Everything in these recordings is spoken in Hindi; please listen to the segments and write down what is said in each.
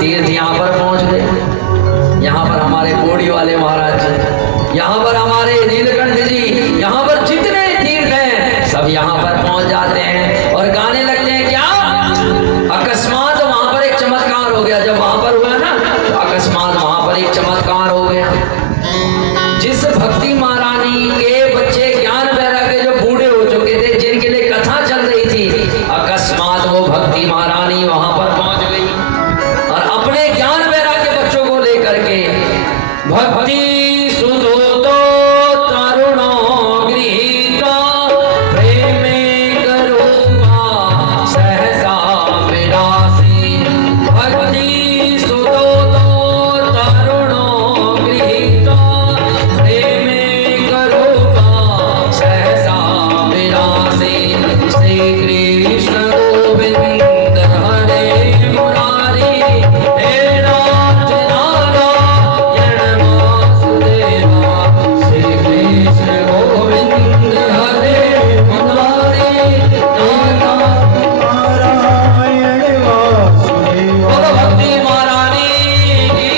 तीर्थ यहाँ पर पहुँच गए। यहाँ पर हमारे कोड़ी वाले महाराज जी, यहाँ पर हमारे नीलकंठ जी, यहाँ पर जितने तीर्थ हैं सब यहाँ पर पहुँच जाते हैं और गाने लगते हैं। क्या अकस्मात वहाँ पर एक चमत्कार हो गया। जब वहाँ पर हुआ ना तो अकस्मात वहाँ पर एक चमत्कार हो गया। जिस भक्ति महारानी के बच्चे ज्ञान वैराग्य जो बूढ़े हो चुके थे, जिनके लिए कथा चल रही थी, अकस्मात वो भक्ति महारानी वहां पर पहुंच गई और अपने ज्ञान वैराग्य बच्चों को लेकर के भक्ति सुधोतो तरुणो गृहीतो प्रेमे करूपा सहसा विलासी। भक्ति सुधोतो तरुणो गृहीतो प्रेमे करूपा सहसा विलासी। श्री कृष्ण गोविंद हरे मुरारी, हे नाथ नारायण वासुदेवा। श्री कृष्ण गोविंद हरे मुरारी, नाथ नारायण वासुदेवा। बोलो भक्ति महारानी की।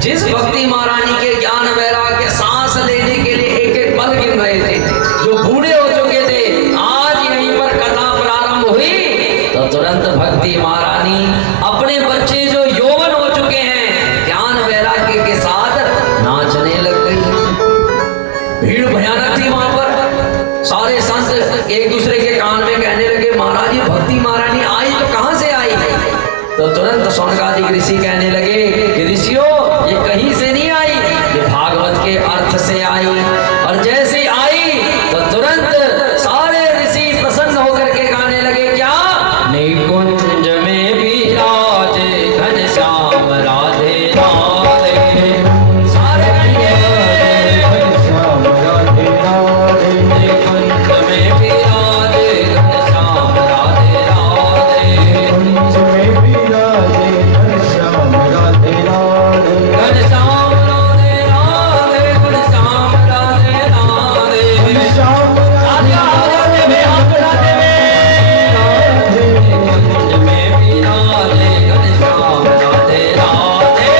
जिस भक्ति महारानी के ज्ञान वैराग्य सांस लेने के लिए एक एक पल गिन रहे थे, जो बूढ़े हो चुके थे, आज यहीं पर कथा प्रारंभ हुई तो तुरंत भक्ति महारानी अपने बच्चे जो यौवन हो चुके हैं ज्ञान वैराग्य के साथ नाचने लग गई। भीड़ भयानक थी वहां पर। सारे संत एक दूसरे के कान में कहने लगे, महाराज ये भक्ति महारानी आई तो कहां से आई? तो तुरंत सौनकादिक ऋषि कहने लगे कि ऋषियों, ये कहीं से नहीं आई, ये भागवत के अर्थ से आई। और जैसे ही आई तो तुरंत सारे ऋषि प्रसन्न होकर के गाने लगे। क्या? निकुंज में विराजे घनश्याम राधे राधे। सारे श्याम राधे राधे। निकुंज में विराजे घनश्याम राधे राधे। कुंज में विराजे घनश्याम राधे राधे। घनश्याम राधे राधे, घनश्याम राधे राधे। घनश्याम राधे राधे में आप राधे में। कुंज में विराजे घनश्याम राधे राधे।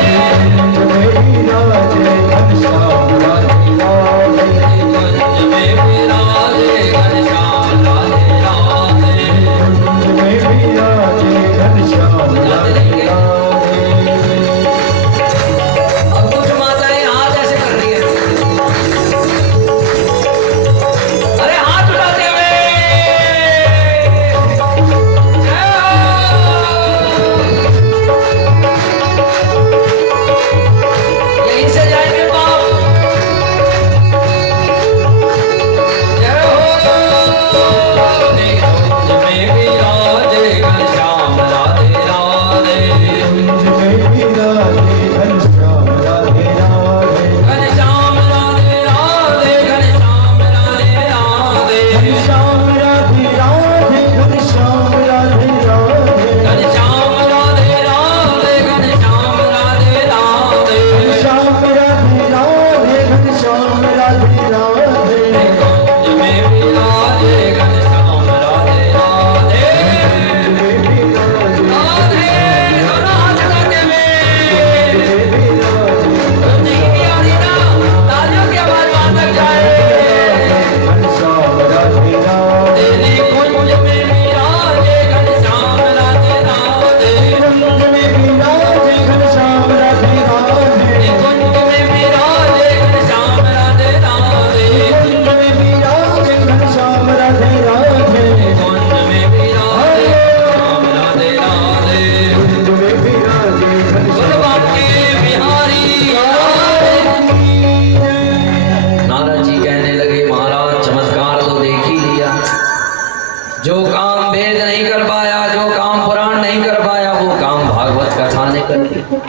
कुंज में विराजे घनश्याम राधे राधे। कुंज में विराजे घनश्याम राधे राधे। कुंज में विराजे घनश्याम राधे राधे। अब कुछ माताएं हाथ ऐसे कर रही है। अरे हाथ उठाते हुए जय हो। यहीं से जाएंगे बाप। जय हो। निकुंज में विराजे घनश्याम राधे राधे। कुंज में विराजे घनश्याम राधे राधे। घनश्याम राधे राधे, घनश्याम राधे राधे। घनश्याम राधे राधे। घनश्याम राधे राधे। घनश्याम राधे राधे, घनश्याम राधे राधे। घनश्याम राधे राधे। घनश्याम राधे राधे। कुंज में विराजे घनश्याम राधे राधे। राधे, दोनों हाथ लगाते हुए। नहीं भी आ रही ना, तालियों की आवाज वहां तक जाए। घनश्याम राधे राधे। तेरे कुंज में विराजे घनश्याम राधे राधे। कुंज में विराजे घनश्याम राधे राधे। कुंज में विराजे घनश्याम राधे राधे। कुंज में विराजे घनश्याम राधे राधे। कुंज में विराजे घनश्याम राधे राधे। कुंज में विराजे बोलो बांके बिहारी। नारद जी कहने लगे, महाराज चमत्कार तो देख ही लिया। जो काम वेद नहीं कर पाया, जो काम पुराण नहीं कर पाया, वो काम भागवत कथा ने कर दिया।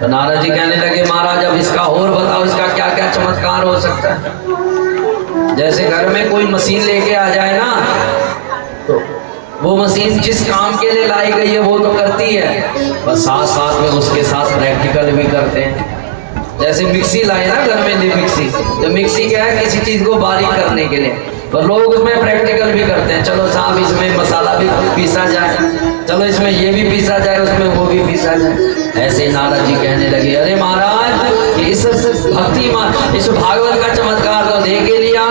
तो नारद जी कहने लगे, महाराज अब इसका और बताओ, इसका क्या क्या चमत्कार हो सकता है? जैसे घर में कोई मशीन लेके आ जाए ना, तो वो मशीन जिस काम के लिए लाई गई है वो तो करती है, बस साथ साथ में उसके साथ प्रैक्टिकल भी करते हैं। जैसे मिक्सी लाए ना घर में, मिक्सी, तो मिक्सी क्या है, किसी चीज को बारीक करने के लिए, पर लोग उसमें प्रैक्टिकल भी करते हैं, चलो साहब इसमें मसाला भी पीसा जाए, चलो इसमें ये भी पीसा जाए, उसमें वो भी पीसा जाए। ऐसे नारद जी कहने लगे, अरे महाराज इस भक्ति इस भागवत का चमत्कार तो देख ही लिया,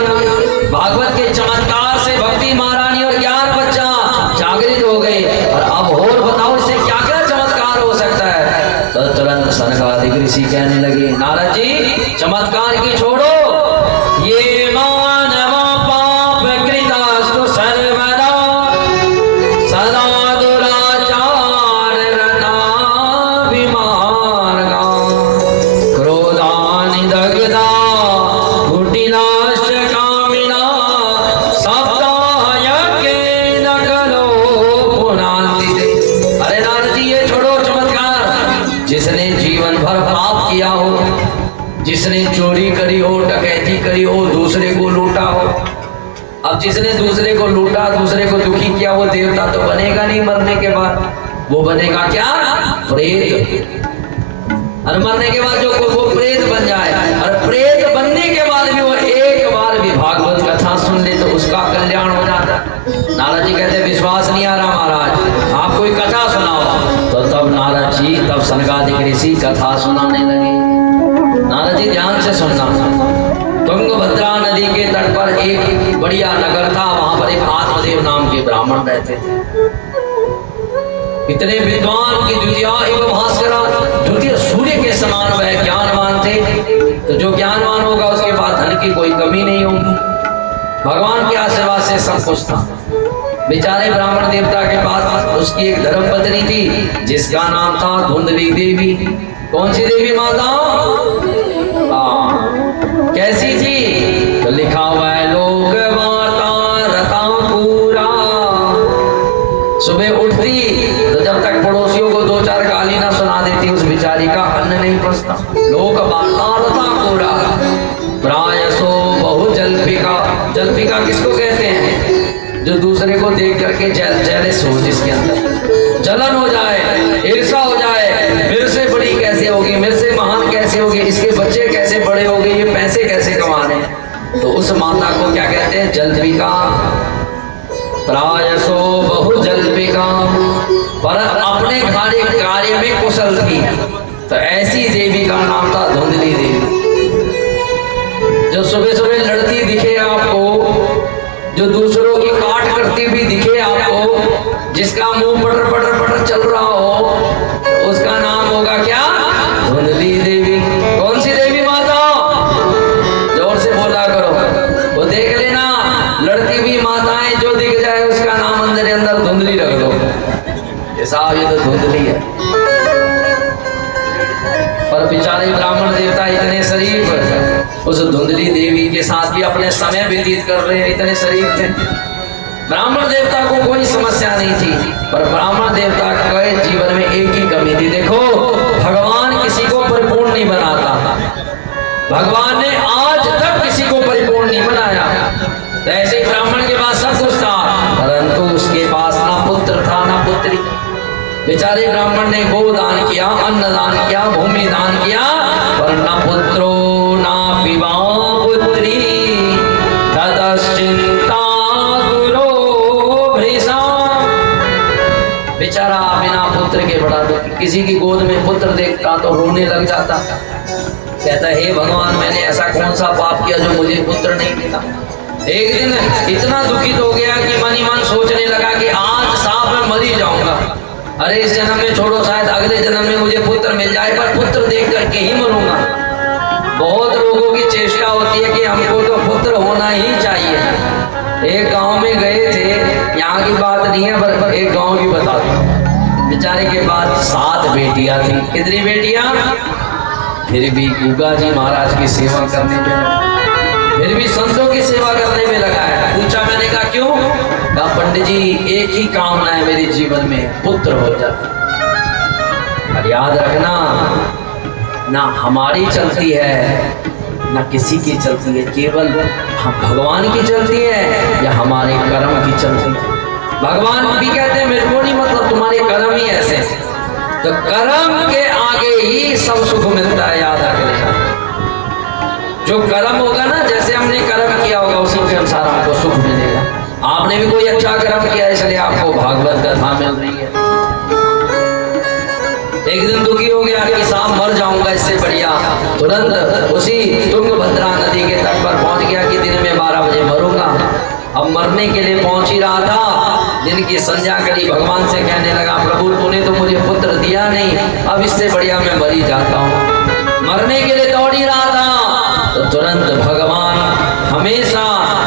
भागवत के चमत्कार से भक्ति महारानी और ज्ञान बच्चा जागृत हो गए, और अब और बताओ इससे क्या क्या चमत्कार हो सकता है। तो तुरंत सनकादिक ऋषि कहने लगे, नारद जी चमत्कार की छोड़ो, ये मानव पाप कृतास्तु सर्वदा सदा दुराचार रताभिमार्गा क्रोधानि दग्धा कुटिलाश्च कामिना सप्ताहयज्ञेन खलो पुनान्ति ते। अरे नारद जी ये छोड़ो चमत्कार, जिसने जीवन भर पाप किया हो, जिसने चोरी करी हो, डकैती करी हो, दूसरे को लूटा हो, अब जिसने दूसरे को लूटा, दूसरे को दुखी किया, वो देवता तो बनेगा नहीं मरने के बाद, वो बनेगा क्या? प्रेत। और मरने के बाद जो वो प्रेत बन जाए, और प्रेत बनने के बाद भी वो एक बार भी भागवत कथा सुन ले तो उसका कल्याण हो जाता। नारद जी कहते विश्वास नहीं आ रहा महाराज, आप कोई कथा सुनाओ। तो तब नारद जी, तब सनकादिक ऋषि कथा सुनाने लगे। नारद जी ध्यान से सुनना, तुंगभद्रा नदी के तट पर एक बढ़िया नगर था, वहां पर एक आत्मदेव नाम के ब्राह्मण रहते थे। इतने विद्वान की द्वितीया एवं भास्करा, द्वितीय सूर्य के समान वह ज्ञानवान थे। तो जो ज्ञानवान होगा उसके पास धन की कोई कमी नहीं होगी, भगवान के आशीर्वाद से सब कुछ था। बेचारे ब्राह्मण देवता के पास उसकी एक धर्मपत्नी थी जिसका नाम था धुंधली देवी। कौन सी देवी माता? कैसी थी? तो लिखा हुआ है, लोक माता रता पूरा। सुबह उठती तो जब तक पड़ोसियों को दो चार गाली ना सुना देती उस बेचारी का अन्न नहीं पचता। लोक माता रता पूरा प्रायसो बहु जल्पिका। जल्पिका किसको कहते हैं? जो दूसरे को देख करके जेलस हो, जिसके अंदर जलन हो जाए, ईर्ष्या हो जाए, मेरे से बड़ी कैसे होगी, मेरे से महान कैसे होगी, इसके बच्चे कैसे बड़े हो गए, ये पैसे कैसे कमाने। तो उस माता को क्या कहते हैं? जल्पिका। प्रायसो बहु जल्पिका, पर अपने कार्य में कुशल थी। तो ऐसी देवी का नाम था धुंधली देवी। जो सुबह सुबह लड़ती दिखे आपको, जो दूसरों की काट करती हुई दिखे आपको, जिसका मुंह पटर पटर पटर चल रहा हो, तो उसका नाम होगा क्या? धुंधली देवी। कौन सी देवी माता? जोर से बोला करो। वो देख लेना, लड़ती हुई माताएं जो दिख जाए उसका नाम अंदर अंदर धुंधली रख दो। ये साहब ये तो धुंधली है। पर बेचारे ब्राह्मण देवता इतने शरीफ उस धुंधली देवी के साथ भी अपने समय व्यतीत कर रहे हैं, इतने शरीफ थे। ब्राह्मण देवता को कोई समस्या नहीं थी, पर ब्राह्मण देवता के जीवन में एक ही कमी थी। देखो, भगवान किसी को परिपूर्ण नहीं बनाता, भगवान ने आज तक किसी को परिपूर्ण नहीं बनाया। तो ऐसे ब्राह्मण के पास सब कुछ था, परंतु उसके पास ना पुत्र था ना पुत्री। बेचारे ब्राह्मण ने गोदान किया, अन्नदान किया, भूमि दान किया, पर ना पुत्रो ना पिबा पुत्री ततश्चिंता गुरो भृशा। बेचारा बिना पुत्र के बड़ा दुखी, किसी की गोद में पुत्र देखता तो रोने लग जाता, कहता हे भगवान मैंने ऐसा कौन सा पाप किया जो मुझे पुत्र नहीं मिला। एक दिन इतना दुखित हो गया कि मन ही मन सोचने लगा कि आज साहब मैं मर ही जाऊंगा। अरे इस जन्म में छोड़ो, शायद अगले जन्म में मुझे पुत्र मिल जाए, पर पुत्र देख करके ही मरूंगा। बहुत लोगों की चेष्टा होती है कि हमको तो पुत्र होना ही चाहिए। एक गांव में गए थे, यहाँ की बात नहीं है पर एक गांव की बता दूं। बेचारे के पास 7 बेटियां थी। कितनी बेटियां? फिर भी गुगा जी महाराज की सेवा करने में, फिर भी संतों की सेवा करने में लगा है। पूछा, मैंने कहा क्यों? कहा पंडित जी एक ही कामना है मेरे जीवन में, पुत्र हो जाए। और याद रखना, ना हमारी चलती है ना किसी की चलती है, केवल हम भगवान की चलती है या हमारे कर्म की चलती है। भगवान भी कहते हैं मेरे को नहीं, मतलब तुम्हारे कर्म ही ऐसे। तो कर्म के आगे ही सब सुख मिलता है, याद रख लेना। जो कर्म होगा ना, जैसे हमने कर्म किया होगा उसी के अनुसार हमको सुख आपने भी कोई अच्छा कर्म किया इसलिए आपको भागवत कथा मिल रही है। एक दिन दुखी हो गया कि साहब मर जाऊंगा, इससे बढ़िया तुरंत उसी तुंगभद्रा नदी के तट पर पहुंच गया कि दिन में 12 बजे मरूंगा। अब मरने के लिए पहुंच ही रहा था, दिन की संध्या करी, भगवान से कहने लगा प्रभु तूने तो मुझे पुत्र दिया नहीं, अब इससे बढ़िया मैं मर ही जाता हूँ। मरने के लिए दौड़ ही रहा था तो तुरंत भगवान हमेशा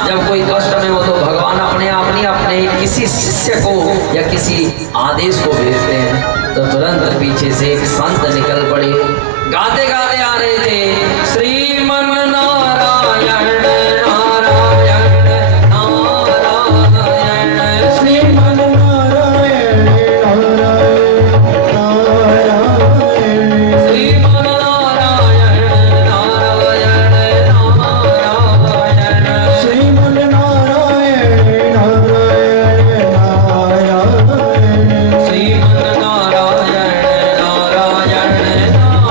जब कोई कष्ट में हो तो भगवान अपने आप नहीं अपने किसी शिष्य को या किसी आदेश को भेजते हैं। तो तुरंत पीछे से एक संत निकल पड़े, गाते गाते आ रहे थे श्रीमन नारायण नारायण नारायण श्रीमन नारायण नारायण नारायण श्रीमन नारायण नारायण नारायण श्रीमन नारायण नारायण नारायण श्रीमन नारायण नारायण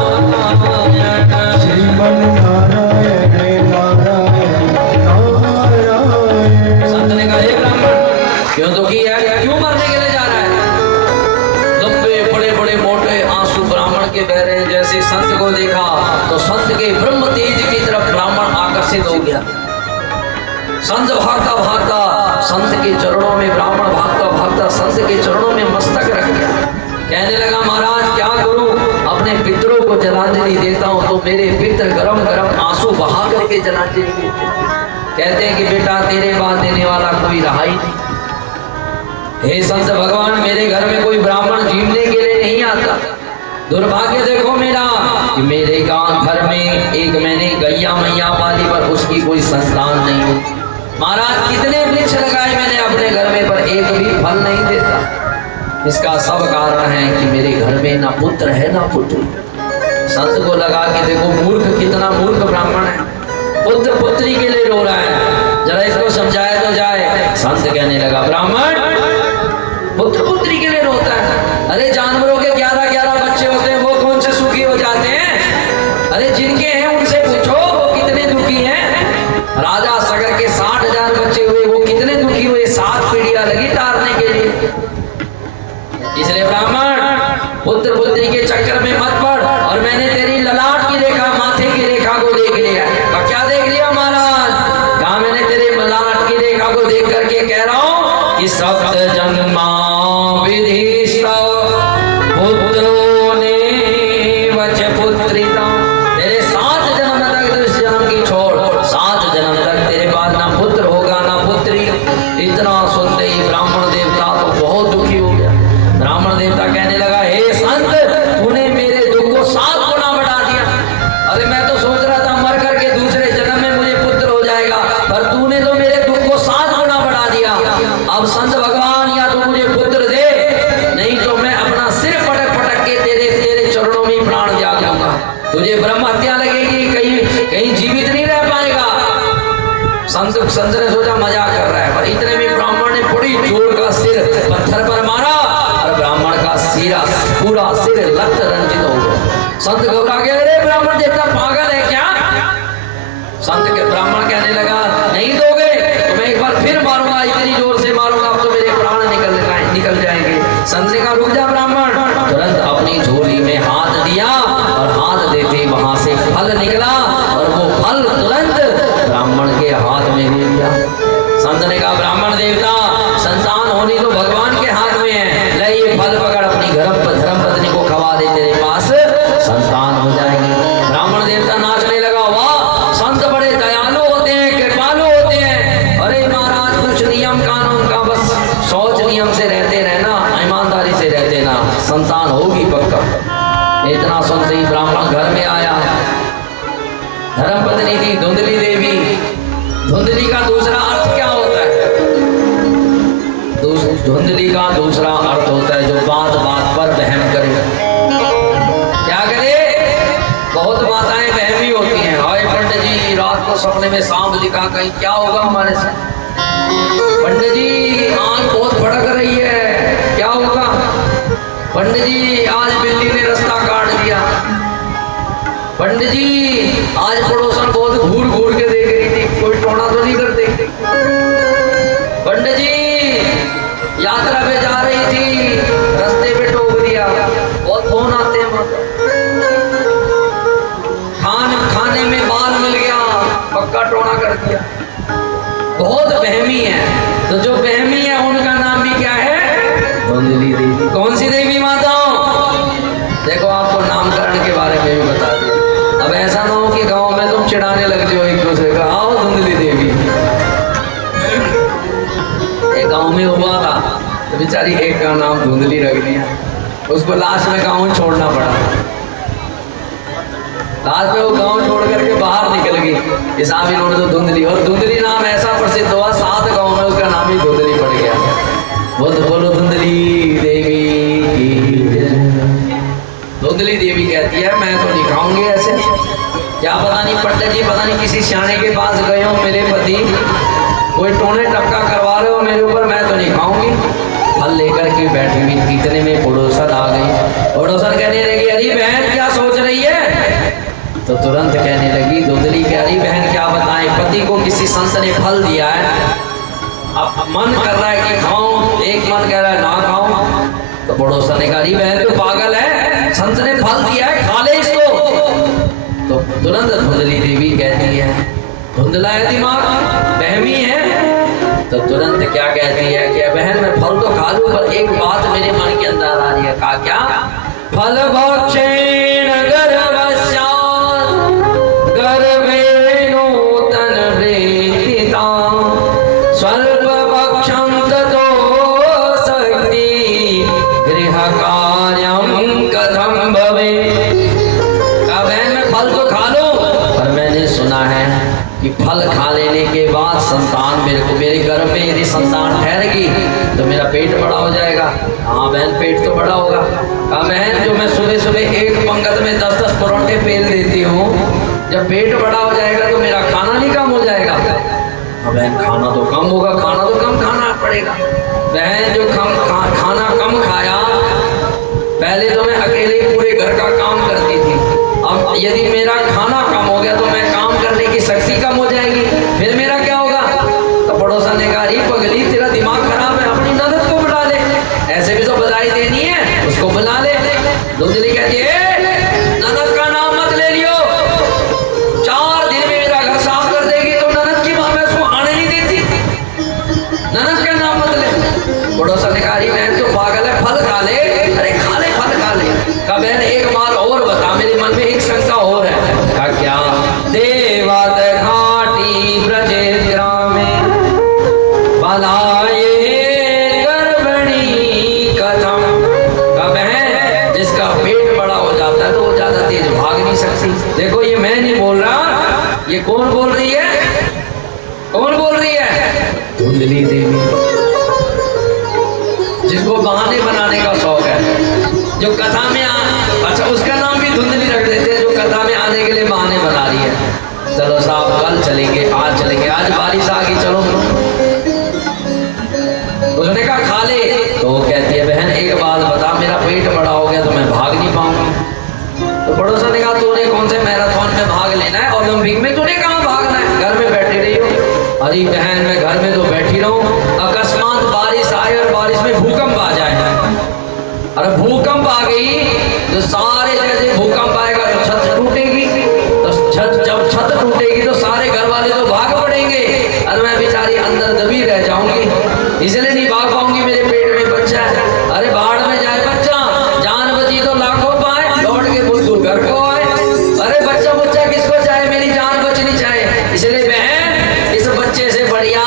नारायण श्रीमन नारायण नारायण नारायण। संत ने कहा हे ब्राह्मण क्यों दुखी है, क्यों मरने के लिए जा रहा है? लंबे बड़े बड़े मोटे आंसू ब्राह्मण के बह रहे हैं। जैसे संत को देखा तो संत के ब्रह्म तेज की तरफ ब्राह्मण आकर्षित हो गया। संत भागता भागता संत के चरणों में, ब्राह्मण भागता भागता संत के चरणों में मस्तक रख गया। कहने लगा महाराज क्या करूं, अपने पितरों को जलांजलि देता हूं तो मेरे पितर गरम गरम आंसू बहा करके जलांजलि देते हैं। कहते हैं कि बेटा तेरे बाद देने वाला कोई रहा ही नहीं। हे संत भगवान मेरे घर में कोई ब्राह्मण जीवने के लिए नहीं आता। दुर्भाग्य देखो मेरा कि मेरे गांव घर में एक मैंने गैया मैया पाली पर उसकी कोई संतान नहीं है। महाराज कितने वृक्ष लगाए मैंने अपने घर में पर एक भी फल नहीं देता। इसका सब कारण है कि मेरे घर में ना पुत्र है ना पुत्री। संत को लगा कि देखो मूर्ख, कितना मूर्ख ब्राह्मण है, पुत्र पुत्री के लिए रो रहा है, जरा इसको समझाया तो जाए। संत कहने लगा ब्राह्मण पुत्र पुत्री के लिए रोता है, अरे जानवरों के 11-11 बच्चे होते हैं, वो कौन से सुखी हो जाते हैं? अरे जिनके हैं उनसे पूछो वो कितने दुखी हैं। राजा सगर के 60,000 बच्चे हुए, वो कितने दुखी हुए, 7 पीढ़ियां लगी तारने के लिए। इसलिए ब्राह्मण पुत्र पुत्री के चक्कर में मत पड़। और मैंने तेरी ललाट की रेखा, माथे की रेखा को देख लिया। और क्या देख लिया महाराज? कहा मैंने तेरे ललाट की रेखा को देख करके कह रहा हूं कि सप्त जन्मा विधिष्ठा पुत्रो ने वच पुत्रिता। तेरे 7 जन्म तक तो इस जन्म की छोड़, 7 जन्म तक तेरे पास ना पुत्र होगा ना पुत्री। इतना सुनते ही ब्राह्मण देवता तो बहुत दुखी हो गया। ब्राह्मण देवता कहने लगा हे संत तूने मेरे दुख को 7 गुना बढ़ा दिया। अरे मैं तो सोच रहा था मर करके दूसरे जन्म में मुझे पुत्र हो जाएगा, पर तूने तो मेरे दुख को 7 गुना बढ़ा दिया। अब संत भगवान या तो मुझे पुत्र दे, नहीं तो मैं अपना सिर पटक पटक के तेरे चरणों में प्राण त्याग दूंगा। तुझे ब्रह्म हत्या लगेगी, कहीं जीवित नहीं रह पाएगा। संत ने सोचा मजाक कर रहा है, पर इतने में ब्राह्मण ने बड़ी जोर का सिर पत्थर पर मारा और ब्राह्मण का सिरा पूरा सिर रक्त रंजित हो गया। संत घबरा गया, अरे ब्राह्मण देवता पागल है क्या? संत के ब्राह्मण कहने लगा नहीं दोगे तो मैं एक बार फिर मारूंगा, इतनी जोर से मारूंगा अब तो मेरे प्राण निकल जाएंगे। संत ने कहा रुक जा ब्राह्मण। तुरंत अपनी झोली में हाथ दिया और हाथ देते वहां से फल निकला और वो फल तुरंत ब्राह्मण के हाथ में दे दिया। संत ने कहा ब्राह्मण देवता संतान होनी तो भगवान के हाथ में है, ले ये फल पकड़ अपनी धर्म पत्नी को खवा दे, तेरे पास संतान हो जाएगी। ब्राह्मण देवता नाचने लगा, वाह संत बड़े दयालु होते हैं, कृपालु होते हैं। अरे महाराज कुछ नियम कानून का बस सोच नियम से रहते रहना, ईमानदारी से रहते ना, संतान होगी पक्का। इतना सुनते ही ब्राह्मण घर में आया। धर्म पत्नी थी धुंधली देवी। धुंधली का दूसरा अर्थ क्या होता है? धुंधली का दूसरा अर्थ होता है जो बात बात पर वहम करे। क्या करे? बहुत माताएं वहमी होती हैं। हाय पंडित जी रात को सपने में सांप दिखा, कहीं क्या होगा हमारे साथ? पंडित जी आंख बहुत भड़क रही है, क्या होगा? पंडित जी आज बिल्ली ने रास्ता काट दिया। पंडित जी आज पड़ोसन बहुत घूर घूर के देख रही थी, कोई टोना तो नहीं करते। पंडित जी बहुत वहमी है। तो जो वहमी है उनका नाम भी क्या है? धुंधली देवी। कौन सी देवी माताओं? देखो आपको नामकरण के बारे में भी बता दिया। अब ऐसा ना हो कि गांव में तुम चिढ़ाने लग जाओ एक दूसरे का, आओ धुंधली देवी। एक गांव में हुआ था तो बेचारी एक का नाम धुंधली रख दिया, उसको लास्ट में गांव छोड़ना पड़ा। लास्ट में वो गांव छोड़ करके बाहर निकल गई, हिसाब इन्होंने तो धुंधली, और धुंधली नाम ऐसा प्रसिद्ध हुआ 7 गांव में उसका नाम ही धुंधली पड़ गया। वो तो बोलो धुंधली देवी की जय। धुंधली देवी कहती है मैं तो नहीं खाऊंगी ऐसे। क्या पता नहीं पंडित जी, पता नहीं किसी सियाने के पास गए हो, मेरे पति कोई टोने टपका करवा रहे हो मेरे ऊपर, मैं तो नहीं खाऊंगी। फल लेकर के बैठी हुई, इतने में पड़ोसन आ गई। पड़ोसन कहने लगी अरे बहन क्या सोच रही है? तो तुरंत कहने लगी धुंधली कह रही बहन क्या बताएं, पति को किसी संत ने फल दिया है, अब मन कर रहा है कि खाऊं, एक मन कह रहा है ना खाऊं। तो पड़ोसन ने कहा अरे बहन तो पागल है, संत ने फल दिया है, खा ले इसको। तो तुरंत धुंधली देवी कहती है धुंधला है दिमाग, बहमी है। तो तुरंत क्या कहती है कि बहन मैं फल तो खा लूं, पर एक बात मेरे मन के अंदर आ रही है। कहा क्या? फल भक्षेण गर्भस्यात् गर्भे नूतन प्रेतिता स्वल्प भक्षं ततो शक्ति गृह कार्यं कथं भवेत्। कहा बहन मैं फल तो खा लूं, पर मैंने सुना है कि फल खा लेने के बाद संतान मेरे गर्भ में यदि संतान ठहरेगी तो मेरा पेट बड़ा हो जाएगा। हाँ बहन पेट तो बड़ा होगा। कहा बहन जो मैं सुबह सुबह एक पंगत में 10-10 परोठे पेल देती हूँ, जब पेट बड़ा हो जाएगा तो मेरा खाना नहीं कम हो जाएगा। हाँ बहन खाना तो कम होगा, खाना तो कम खाना पड़ेगा। बहन जो खाना कम खाया, पहले तो मैं अकेले ही पूरे घर का काम करती थी, अब यदि मेरा खाना कम हो गया तो मैं काम करने की शक्ति कम हो जाएगी, फिर मेरा क्या होगा? तो पड़ोसन ने कहा अरे पगली तेरा दिमाग खराब है, अपनी ननद को बुला ले, ऐसे भी तो बधाई देनी है, उसको बुला ले। धुंधली कहती है ननद का नाम मत ले लियो, 4 दिन में मेरा घर साफ कर देगी तो ननद की मां मैं उसको आने नहीं देती, ननद का नाम मत ले। पड़ोसन ने कहा अरे बहन तो पागल है, फल खा ले। अरे खा ले फल खा ले। कहा बहन एक बात और बता, मेरे मन में एक शंका और है। कहा क्या? देवत घाटी ब्रजे ग्रामे बलाये गर्भणी कथम। कहा बहन जिसका पेट बड़ा हो जाता है तो वो ज्यादा तेज भाग नहीं सकती। देखो ये मैं नहीं बोल रहा, ये कौन बोल रही है? कौन बोल रही है? धुंधली देवी, जिसको बहाने बनाने का शौक है, जो कथा में अच्छा उसका नाम भी धुंधली रख देते हैं, जो कथा में आने के लिए बहाने बना रही है। चलो साहब कल चलेंगे, आज चलेंगे, आज बारिश आ गई चलो। उसने कहा खा ले। तो वो कहती है बहन एक बात बता, मेरा पेट बड़ा हो गया तो मैं भाग नहीं पाऊंगी। तो पड़ोसन ने कहा तूने कौन से मैराथन में भाग लेना है, ओलंपिक में? तूने कहाँ भागना है, घर में बैठी रही हो। अरे बहन मैं घर में तो बैठी रहूं, अकस्मात बारिश आए और बारिश में भूकंप आ जाए। अरे भूकंप आ गई तो सारे जैसे भूकंप आएगा तो छत टूटेगी, तो जब छत टूटेगी तो सारे घर वाले तो भाग पड़ेंगे, और मैं बेचारी अंदर दबी रह जाऊंगी, इसलिए नहीं भाग पाऊंगी, मेरे पेट में बच्चा है। अरे बाढ़ में जाए बच्चा, जान बची तो लाखों पाए, लौट के बुद्धू घर को आए। अरे बच्चा बच्चा किसको चाहे, मेरी जान बचनी चाहे। इसलिए बहन इस बच्चे से बढ़िया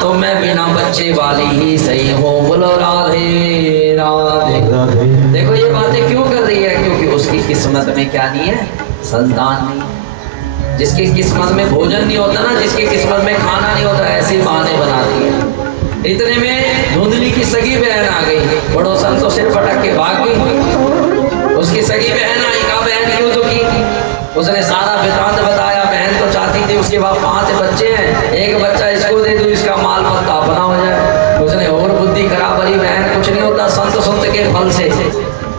तो मैं बिना बच्चे वाली ही सही हूँ। बोलो राधे राधे राधे। देखो ये बातें क्यों कर रही है? क्योंकि उसकी किस्मत में क्या नहीं है? संतान नहीं। जिसकी किस्मत में भोजन नहीं होता ना, जिसकी किस्मत में खाना नहीं होता, ऐसी बहाने बनाती है। इतने में धुंधली की सगी बहन आ गई, पड़ोसन तो सिर पटक के भाग गई। उसकी सगी बहन आई, कहा बहन क्यों तो की? उसने सारा वृतांत बताया। बहन तो चाहती थी उसके बाद 5 बच्चे हैं, एक बच्चा इसको दे दूं, इसका माल पत्ता अपना हो जाए। उसने और बुद्धि खराब करी, बहन कुछ नहीं होता संत के फल से,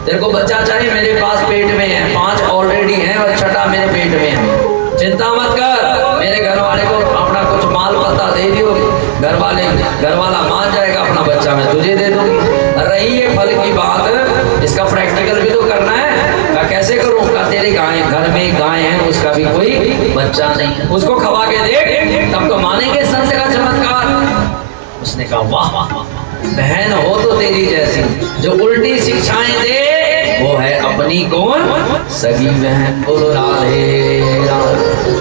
तेरे को बच्चा चाहिए मेरे पास पेट में है, 5 ऑलरेडी हैं और 6ठा मेरे पेट में है, चिंता मत कर, मेरे घर वाले को अपना कुछ माल पत्ता दे दियो, घर वाला मान जाएगा, अपना बच्चा मैं तुझे दे दूंगी। रही है फल की बात, इसका प्रैक्टिकल भी तो करना है। कैसे करूँ? का तेरे गाय घर में गाय है, उसका भी कोई बच्चा बच्चा नहीं, उसको खवा के देख, तब तो मानेंगे संत का चमत्कार। उसने कहा वाह, बहन हो तो तेरी जैसी, जो उल्टी शिक्षाएं दे वो है अपनी कौन सगी बहन। बोलो राधे राधे।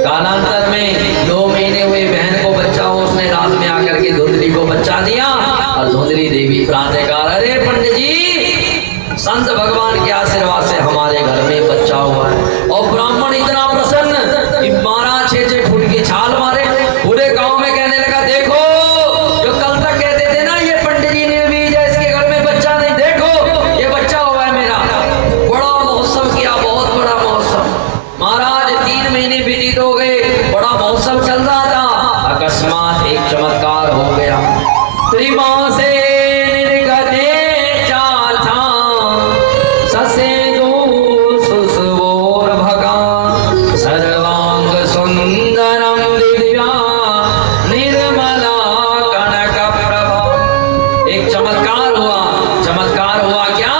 कालांतर में 2 महीने हुए बहन को बच्चा हो, उसने रात में आकर के धुंधली को बच्चा दिया और धुंधली देवी प्रातःकाल, अरे पंडित जी, संत भगवान के आशीर्वाद से हमारे घर में बच्चा हुआ है। और ब्राह्मण इतना प्रसन्न कि 12-6 फुट की छाल मारे, पूरे गांव में कहने लगा, देखो जो कल तक कहते थे ना ये पंडित जी निर्बीज है, इसके घर में बच्चा नहीं, देखो ये बच्चा हुआ है मेरा। बड़ा महोत्सव किया, बहुत बड़ा महोत्सव। महाराज 3 महीने व्यतीत हो गए, बड़ा महोत्सव चल रहा था, अकस्मात एक चमत्कार हो गया। त्रिमाह से निर्गते चाथा ससे दो सुसवोर भगा सर्वांग सुंदरम दिव्या निर्मला कनक प्रभा। एक चमत्कार हुआ। चमत्कार हुआ क्या?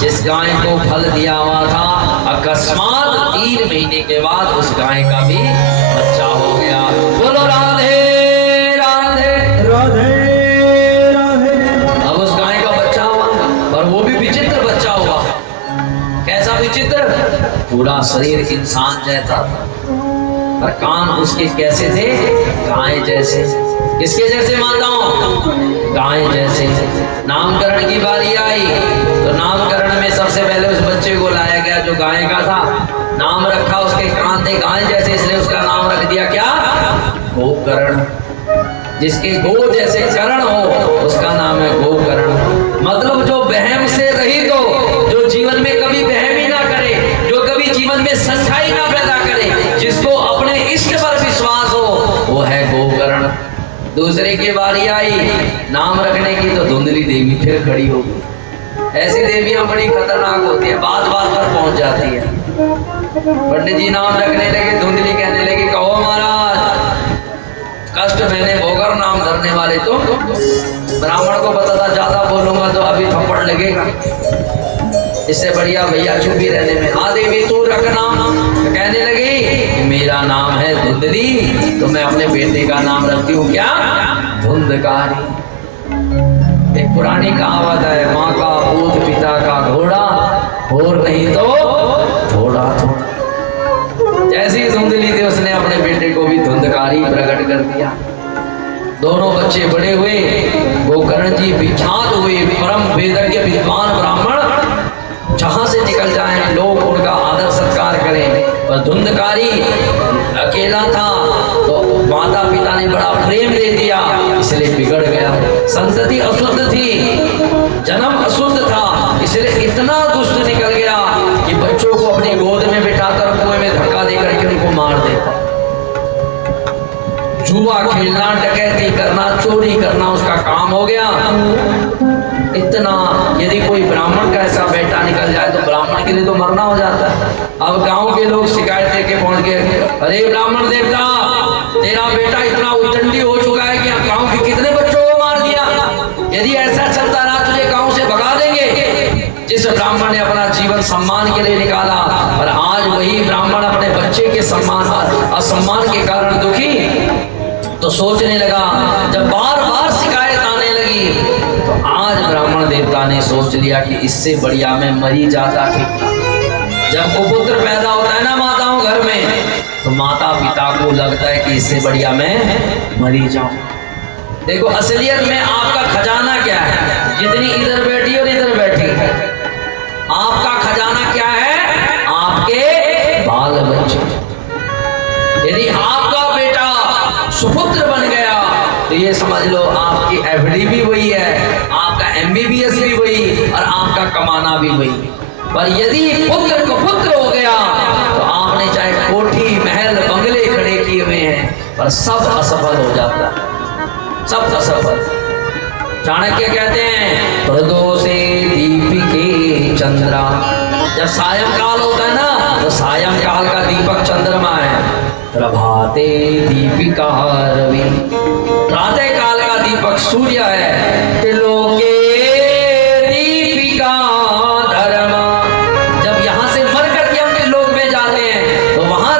जिस गाय को फल दिया हुआ था, अकस्मात 3 महीने के बाद उस गाय का भी बच्चा हो गया। बोलो राधे राधे राधे राधे। अब उस गाय का बच्चा हुआ, और वो भी विचित्र बच्चा हुआ। कैसा विचित्र? पूरा शरीर इंसान जैसा था, पर कान उसके कैसे थे? गाय जैसे। किसके जैसे माताओं? गाय जैसे। नामकरण की बारी आई तो नामकरण में सबसे पहले उस बच्चे को लाया गया जो गाय का था। नाम रखा, उसके कान थे गाय जैसे, इसलिए उसका नाम रख दिया क्या? गोकर्ण। जिसके गो जैसे करण हो उसका नाम है गोकर्ण। मतलब जो वहम से रहित हो, जो जीवन में कभी वहम ही ना करे, जो कभी जीवन में सच्चाई ना पैदा करे, जिसको अपने इष्ट पर विश्वास हो, वो है गोकर्ण। दूसरे की बारी आई नाम रखने की तो धुंधली देवी फिर खड़ी हो गई। ऐसी देवियां बड़ी खतरनाक होती है, बात बात पर पहुंच जाती है। पंडित जी नाम रखने लगे, धुंधली कहने लगी, कहो महाराज कष्ट मैंने भोगर, नाम धरने वाले तुम। ब्राह्मण को पता था ज्यादा बोलूंगा तो अभी थप्पड़ लगेगा, इससे बढ़िया भैया चुप ही रहने में। हाँ देवी तू रख नाम। तो कहने लगी मेरा नाम है धुंधली, तो मैं अपने बेटे का नाम रखती हूँ क्या? धुंधकारी। एक पुरानी कहावत है, माँ का पूत पिता का घोड़ा, और नहीं तो थोड़ा थोड़ा। जैसी धुंधली थी उसने अपने बेटे को भी धुंधकारी प्रकट कर दिया। दोनों बच्चे बड़े हुए, गोकर्ण जी विख्यात हुए, परम वेदज्ञ विद्वान ब्राह्मण, जहां से निकल जाएं लोग उनका आदर सत्कार करें। और धुंधकारी अकेला था तो माता पिता ने बड़ा प्रेम दे दिया, इसलिए बिगड़ गया। संतति अशुद्ध थी, जन्म अशुद्ध था, इसलिए इतना दुष्ट निकल गया कि बच्चों को अपनी गोद में बिठाकर कुएं में धक्का देकर के उनको मार देता। जुआ खेलना, डकैती करना, चोरी करना उसका काम हो गया। इतना, यदि कोई ब्राह्मण का ऐसा बेटा निकल जाए तो ब्राह्मण के लिए तो मरना हो जाता है। अब गांव के लोग शिकायत लेके पहुंच गए, अरे ब्राह्मण देवता, तेरा बेटा इतना उद्दंडी हो चुका है कि गांव के कितने बच्चों को मार दिया। यदि ऐसा चलता रहा तुझे गांव से भगा देंगे। जिस ब्राह्मण ने अपना जीवन सम्मान के लिए निकाला, और आज वही ब्राह्मण अपने बच्चे के सम्मान असम्मान के कारण दुखी, तो सोचने लगा, जब बार बार शिकायत आने लगी तो आज ब्राह्मण देवता ने सोच लिया कि इससे बढ़िया मैं मरी जाता ठीक था। जब कुपुत्र पैदा होता है ना माताओं घर में, तो माता पिता को लगता है कि इससे बढ़िया मैं मरी जाऊं। देखो असलियत में आपका खजाना क्या है? जितनी इधर बैठी और इधर बैठी, आपका खजाना क्या है? आपके बाल बच्चे। यदि आपका बेटा सुपुत्र बन गया तो ये समझ लो आपकी एफडी भी वही है, आपका एमबीबीएस भी वही, और आपका कमाना भी वही। पर यदि पुत्र को पुत्र हो गया तो आपने चाहे कोठी महल बंगले खड़े किए हुए हैं, पर सब असफल हो जाता है, सब असफल। चाणक्य कहते हैं प्रदोषे दीपिके चंद्रा। जब सायंकाल होता है ना, तो सायंकाल का दीपक चंद्रमा है। प्रभाते दीपिका रवि, प्रातः काल का दीपक सूर्य है। त्रिलोके दीपिका धर्म। जब यहाँ से मर करके हम त्रिलोक में जाते हैं तो वहां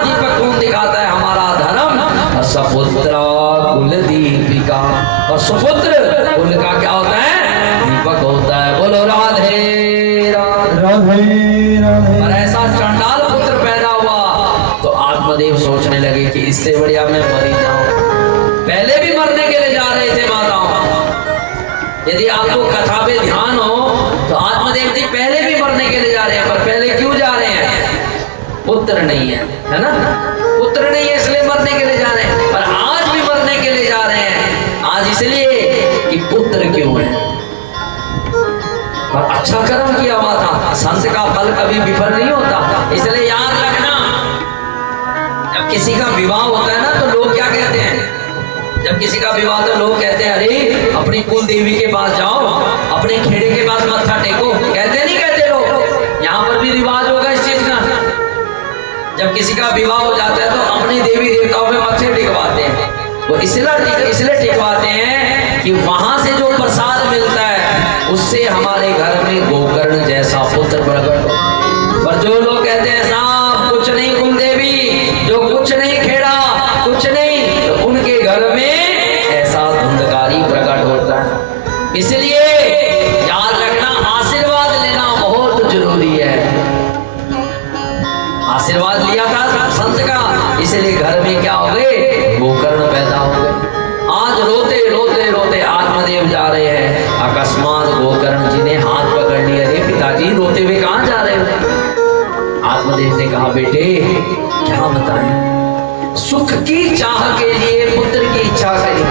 सुपुत्र कुल का क्या होता है? दीपक होता है। बोलो राधे राधे। राधे राधे। और ऐसा चंडाल पुत्र पैदा हुआ तो आत्मदेव सोचने लगे कि इससे बढ़िया मैं मर ही जाऊं। पहले भी मरने के लिए जा रहे थे माताओं। यदि आपको कथा पे ध्यान हो तो आत्मदेव जी पहले भी मरने के लिए जा रहे हैं, पर पहले क्यों जा रहे हैं? पुत्र नहीं है ना? पुत्र नहीं है इसलिए मरने के लिए जा रहे हैं। पर आज भी मरने के लिए जा रहे हैं, आज इसलिए कि पुत्र क्यों है। और अच्छा कर्म किया हुआ था। संत का फल कभी विफल नहीं होता, इसलिए याद रखना। जब किसी का विवाह होता है ना तो लोग क्या कहते हैं? जब किसी का विवाह तो लोग कहते हैं अरे अपनी कुल देवी के पास जाओ, अपने खेड़े के पास मत्था टेको। कहते नहीं कहते लोग? यहाँ पर भी रिवाज होगा इस चीज का। जब किसी का विवाह हो जाता है तो अपनी देवी देवताओं पे मत्थे टिकवाते हैं। वो इसलिए टिकवाते हैं कि वहां से जो प्रसाद मिलता है उससे हमारे घर में गोकर्ण जैसा पुत्र प्रकट हो। पर जो लोग कहते हैं साहब कुछ नहीं कुल देवी, जो कुछ नहीं खेड़ा, कुछ नहीं, तो उनके घर में ऐसा धुंधकारी प्रकट होता है। इसलिए याद रखना, आशीर्वाद लेना बहुत जरूरी है। आशीर्वाद लिया था संत का, इसलिए घर में क्या हो गए? गोकर्ण पैदा हो गए। आज रोते रोते रोते आत्मदेव जा रहे हैं, अकस्मात गोकर्ण जी ने हाथ पकड़ लिया। अरे पिताजी रोते हुए कहाँ जा रहे हो? आत्मदेव ने कहा बेटे क्या बताएं, सुख की चाह के लिए पुत्र की इच्छा करी,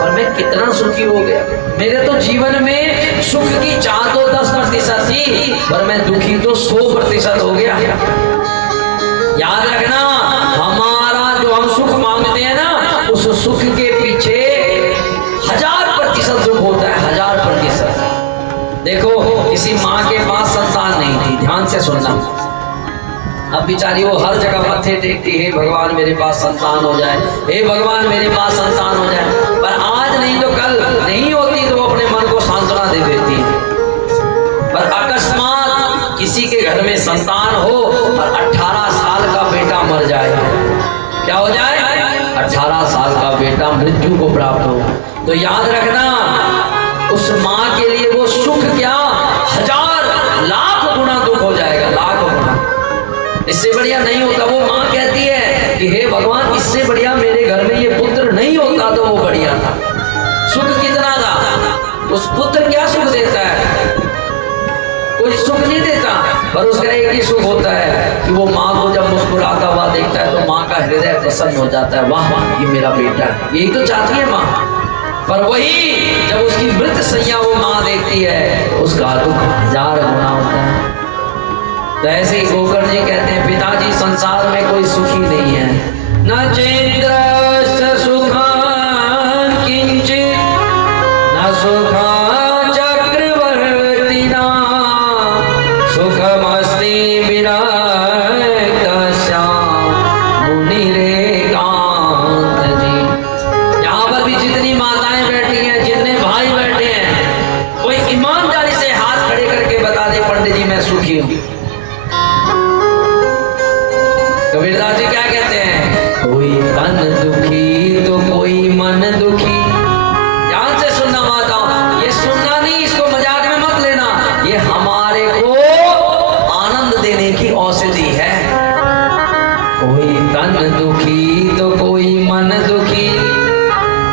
पर मैं कितना सुखी हो गया। मेरे तो जीवन में सुख की चाह तो 10% थी, पर मैं दुखी तो 100% हो गया। याद रखना, हमारा जो हम सुख मांगते हैं ना, उस सुख के पीछे 1000% दुख होता है। 1000%। देखो किसी माँ के पास संतान नहीं थी, ध्यान से सुनना। अब बेचारी वो हर जगह मत्थे टेकती है, भगवान मेरे पास संतान हो जाए, हे भगवान मेरे पास संतान हो जाए। पर आज नहीं तो कल नहीं होती तो वो अपने मन को सांत्वना दे देती है। पर अकस्मात किसी के घर में संतान हो और 18 साल का बेटा मर जाए, क्या हो जाए? 18 साल का बेटा मृत्यु को प्राप्त हो, तो याद रखना उस माँ के लिए वो सुख क्या 1000 लाख गुना दुख हो जाएगा, लाख गुना। इससे बढ़िया नहीं होता। वो माँ कहती है कि हे भगवान इससे बढ़िया मेरे घर में ये पुत्र नहीं होता तो वो बढ़िया था। सुख कितना था, उस पुत्र क्या सुख देता है? कोई सुख नहीं देता। पर उसका एक ही सुख होता है कि वो माँ को जब मुस्कुराता हुआ देखता है तो माँ का हृदय प्रसन्न हो जाता है, वाह ये मेरा बेटा है। यही तो चाहती है माँ। पर वही जब उसकी मृत सैया वो माँ देखती है उसका दुख 1000 गुना होता है। तो ऐसे ही गोकर्ण जी कहते हैं पिताजी संसार में कोई सुखी नहीं है, न चेन्द्र सुखान किंचित न सुखा कबीरदास जी क्या कहते हैं? कोई तन दुखी तो कोई मन दुखी। ध्यान से सुनना माताओं, ये सुनना नहीं, इसको मजाक में मत लेना। ये हमारे को आनंद देने की औषधि है। कोई तन दुखी तो कोई मन दुखी,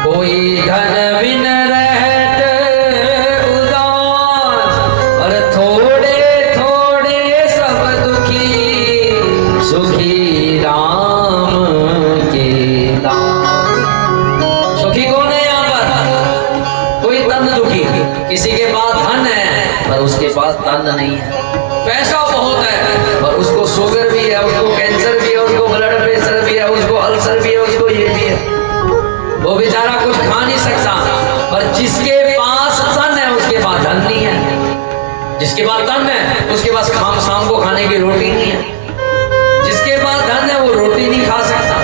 कोई धन बिन रहत उदास, और थोड़े थोड़े सब दुखी, सुखी राम के दास। सुखी कौन है यहाँ पर? कोई तन दुखी। किसी के पास धन है पर उसके पास तन नहीं है, पैसा बहुत है पर उसको शुगर भी है, उसको कैंसर भी है, उसको ब्लड प्रेशर भी है, उसको अल्सर भी है, उसको ये भी है। वो बेचारा कुछ खा नहीं सकता। पर जिसके पास तन है उसके पास धन नहीं है। जिसके पास तन है उसके पास शाम को खाने की रोटी नहीं है। जिसके पास धन है वो रोटी नहीं खा सकता।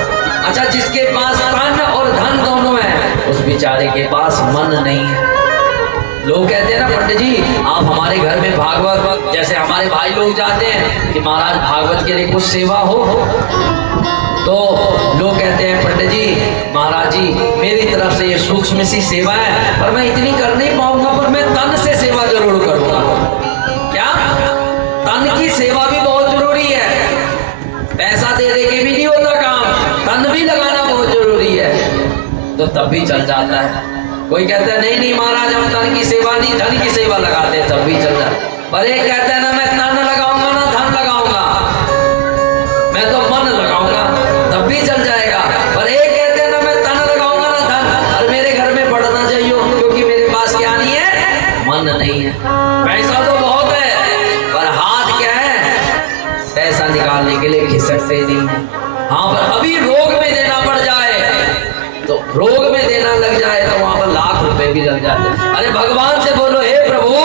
अच्छा, जिसके पास तन और धन दोनों है उस बेचारे के पास मन नहीं है। लोग कहते हैं ना पंडित जी आप हमारे घर में भागवत, जैसे हमारे भाई लोग जाते हैं कि महाराज भागवत के लिए कुछ सेवा हो, तो लोग कहते हैं पंडित जी महाराज जी मेरी तरफ से ये सूक्ष्म सी सेवा है, पर मैं इतनी कर नहीं पाऊंगा, पर मैं तन से सेवा जरूर करूंगा। क्या? तन की सेवा भी बहुत जरूरी है। पैसा दे दे के भी नहीं होता काम, तन भी लगाना बहुत जरूरी है, तो तब भी चल जाता है। कोई कहता है नहीं नहीं महाराज हम तन की सेवा नहीं धन की सेवा लगाते, तब भी चल जाता है। पर एक कहता है ना मैं तन लगाऊंगा ना धन लगाऊंगा, मैं तो मन लगाऊंगा, तब भी चल जाएगा। पर एक कहते हैं ना मैं तन लगाऊंगा ना धन, और मेरे घर में पढ़ना चाहिए क्योंकि मेरे पास क्या नहीं है, मन नहीं है। पैसा तो बहुत है पर हाथ क्या है, पैसा निकालने के लिए खिसकते नहीं है। हाँ पर अभी रोग में देना पड़ जाए तो रोग में देना लग जाए तो वहां पर लाख रुपए भी लग जाते हैं। अरे भगवान से बोलो हे प्रभु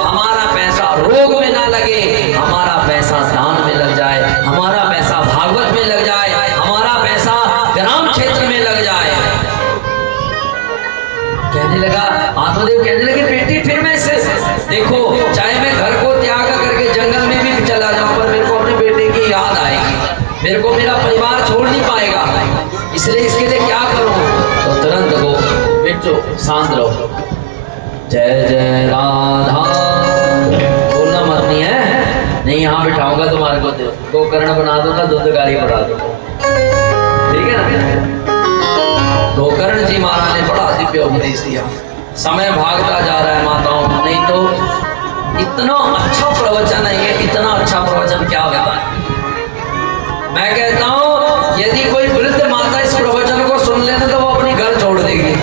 हमारा पैसा रोग में ना लगे, हमारा पैसा दान में लग जाए, हमारा पैसा भागवत में लग जाए, हमारा पैसा ग्राम क्षेत्र में लग जाए। कहने लगा आत्मदेव, कहने लगे बेटी फिर मैं इसे देखो चाहे मैं घर को त्याग करके जंगल में भी चला जाऊं पर मेरे को अपने बेटे की याद आएगी, मेरे को मेरा परिवार छोड़ नहीं पाएगा, इसलिए इसके लिए क्या करूं? तो तुरंत वो बिट्टू शांत रहो, जय जय राधा बोलना मत नहीं है, नहीं यहाँ बिठाऊंगा तुम्हारे को गोकर्ण बना दूंगा, दूध गाड़ी बढ़ा दूंगा, ठीक है ना। गोकर्ण जी महाराज ने बड़ा दिव्य उपदेश दिया। समय भागता जा रहा है माताओं, नहीं तो इतना अच्छा प्रवचन है ये, इतना अच्छा प्रवचन क्या बताएं। मैं कहता हूं यदि कोई वृद्ध माता इस प्रवचन को सुन लेना तो वो अपनी घर छोड़ देगी,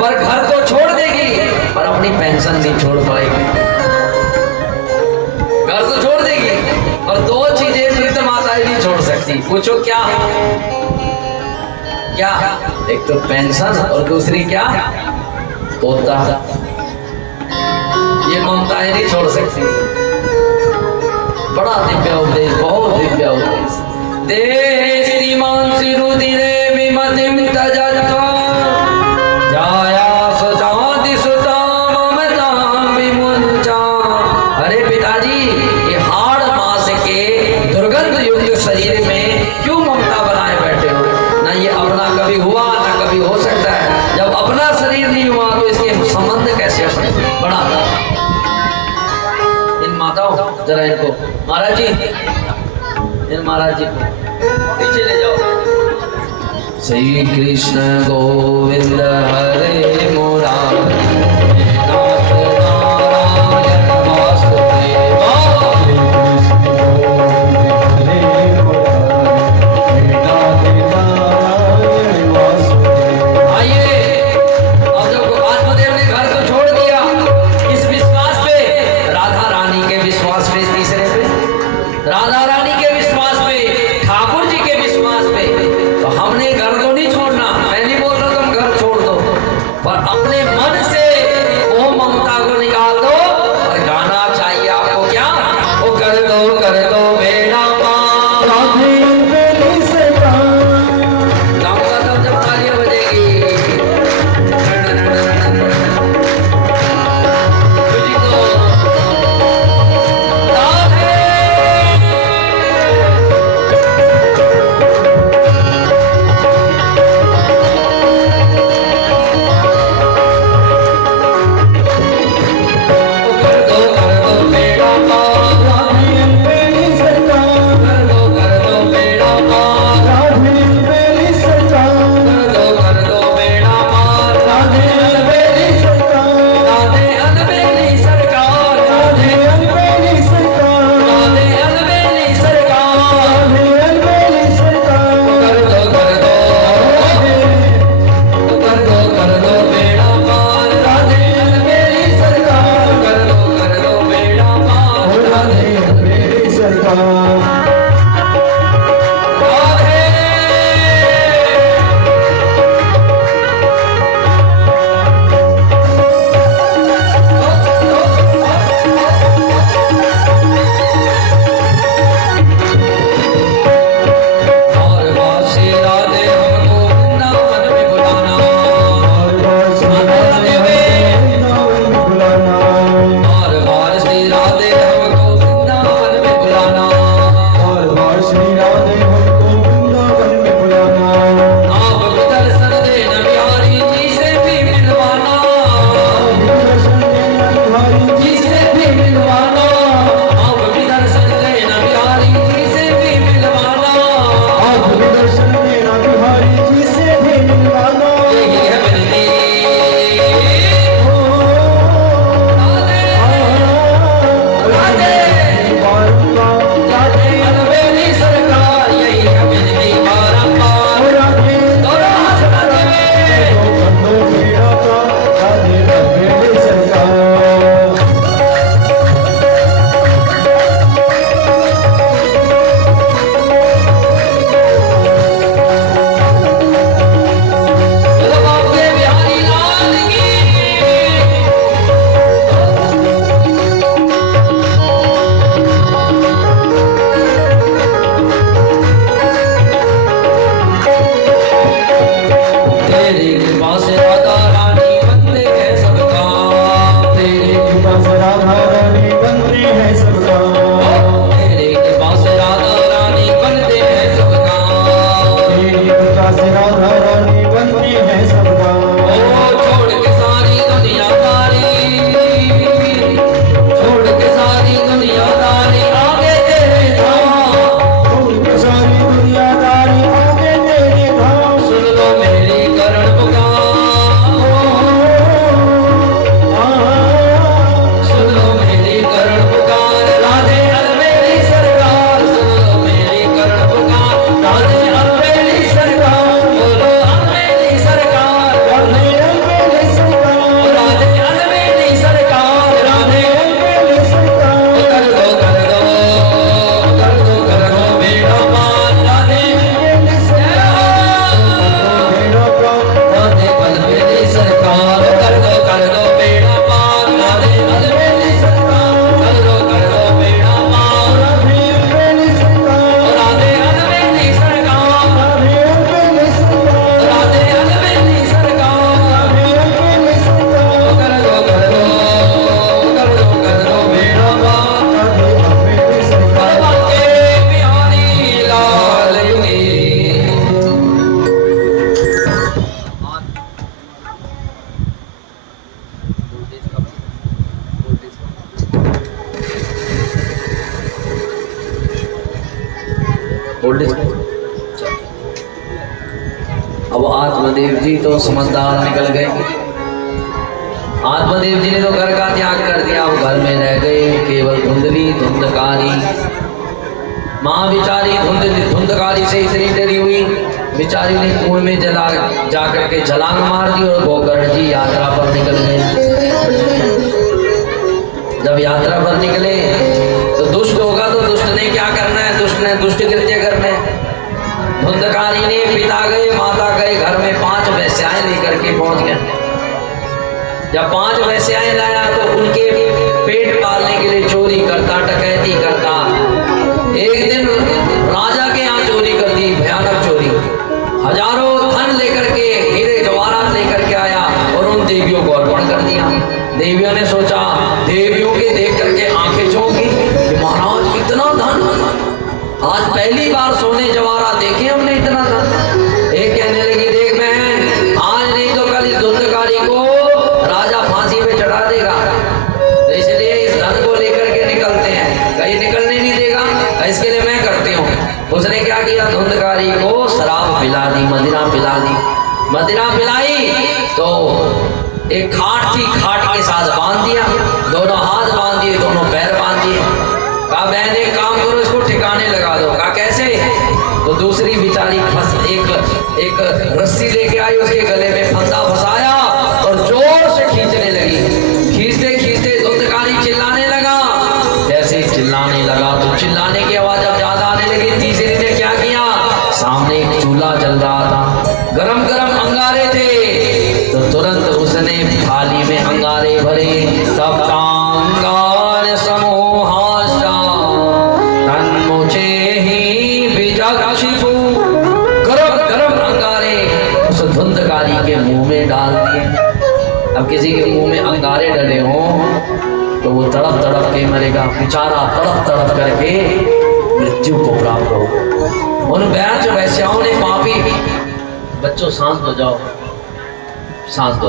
पर घर तो छोड़ देगी पर अपनी पेंशन नहीं छोड़ पाएगी। घर तो छोड़ देगी पर दो चीजें वृद्ध माताएं नहीं छोड़ सकती, पूछो क्या? क्या? एक तो पेंशन और दूसरी क्या? पोता। ये ममताएं नहीं छोड़ सकती। बड़ा दिव्य उपदेश, बहुत दिव्य उपदेश। देहि मांसि रुधिरे विमतिं तजत्वा जाया सुजाति सुता ममतां विमुञ्चा। अरे पिताजी ये हाड़ मांस के दुर्गंध युक्त शरीर में क्यों ममता बनाए बैठे हो? ना ये अपना कभी हुआ ना कभी हो सकता है। जब अपना शरीर नहीं हुआ तो इसके संबंध कैसे अपने बड़ा। इन माताओं जरा इनको महाराज जी, इन महाराज जी को पीछे ले जाओ। श्री कृष्ण गोविंद हरे मुरारी नाथ नारायण वासुदेव। आइए अब जब आत्मदेव ने घर को छोड़ दिया इस विश्वास पे, राधा रानी के विश्वास पे, तीसरे पे राधा रानी के विश्वास पे, ठाकुर जी के विश्वास पे, तो हमने घर को नहीं छोड़ना। मैं नहीं बोल रहा तुम घर छोड़ दो, पर अपने मन से वो ममता को निकाल दो। और गाना चाहिए आपको क्या? वो कर दो बेड़ा पार। गाऊंगा तब जब तालियां बजेगी। तुझी को राधे। राधे बारंबार राधे अलबेली सरकार यही है विनती बारंबार राधे दोनों हाथ राधे में बंदो बेड़ा का राधे अलबेली सरकार बोलो बाबे बिहारी लाल की तेरी कृपा से राधा रानी बनते हैं सबका तेरी कृपा से राधा रानी बनती है सबका तेरी कृपा से राधा रानी बनते हैं सबका तेरी कृपा से राधा रानी बनती है सबका ओ छोड़ के सारी दुनियादारी छोड़ के सारी दुनियादारी आगे तेरे धाम छोड़ सारी दुनियादारी आगे तेरे धाम सुन लो मेरी करण पुकार सुन लो मेरी करण पुकार राधे अलबेली सरकार सुन लो मेरी करण पुकार राधे अलबेली सरकार बोलो अलबेली सरकार राधे अलबेली सरकार राधे अलबेली सरकार राधे अलबेली सरकार कर दो बेड़ा पार राधे अलबेली सरकार बेड़ा पार राधे अलबेली सरकार कर दो बेड़ा पार राधे अलबेली सरकार कर दो बेड़ा पार राधे अलबेली सरकार राधे अलबेली सरकार राधे अलबेली सरकार राधे अलबेली सरकार राधे अलबेली सरकार कर दो बेड़ा पार राधे अलबेली सरकार बाके बिहारी लाल की अब आत्मदेव जी तो समझदार निकल गए आत्मदेव जी ने तो घर का त्याग कर दिया वो घर में रह गए केवल धुंधली धुंधकारी माँ बेचारी धुंधकारी से इतनी डरी हुई बेचारी ने कुएं में जला जाकर के छलांग मार दी और गोकर्ण जी यात्रा पर निकल गए जब यात्रा पर निकले तो दुष्ट होगा तो दुष्ट ने क्या करना है दुष्ट ने दुष्ट कृत्य करना है धुंधकारी ने पिता गए माता गए घर में 5 वेश्याएं लेकर के पहुंच गए जब 5 वेश्याएं लाया तो उनके पेट पालने के लिए चोरी करता डकैती करता एक दिन राजा के यहाँ चोरी कर दी भयानक चोरी हजारों धन लेकर के हीरे जवाहरात लेकर के आया और उन देवियों को अर्पण कर दिया देवियों ने सोचा देवियों के देख करके आंखें चौंकी कि महाराज इतना धन आज पहली बार सोने जवाहरात देखे हमने इतना धन एक कहने लगी देख बहन आज नहीं तो कल इस धुंधकारी को राजा फांसी पे चढ़ा देगा तो इसलिए इस धन को लेकर के निकलते हैं कहीं निकलने नहीं देगा इसके लिए मैं करती हूँ उसने क्या किया धुंधकारी को शराब पिला दी मदिरा पिला दी मदिरा पिलाई तो एक खाट थी खाट के साथ बांध दिया दोनों हाथ बांध दिए दोनों पैर बांध दिए कहा बहन एक काम करो इसको ठिकाने लगा दो कहा कैसे तो दूसरी बेचारी एक रस्सी लेके आई उसके गले में फंदा फंसाया और जोर से खींचने लगी खींचते खींचते धुंधकारी चिल्लाने लगा जैसे ही चिल्लाने लगा तो चिल्लाने की आवाज अब ज्यादा आने लगी तीसरी ने क्या किया सामने एक चूल्हा जल रहा था गरम गरम अंगारे थे तो तुरंत उसने थाली में अंगारे भरे तब कांगार समूहाष्टा तन्मुचे ही विचक्षिपु गरम गरम अंगारे उस धुंधकारी के मुंह में डाल दिए अब किसी के मुंह में अंगारे डले हों तो वो तड़प तड़प के मरेगा बेचारा तड़प तड़प करके मृत्यु को प्राप्त हो उन बैच वैश्याओं ने पापी बच्चों सांस बजाओ सांस दो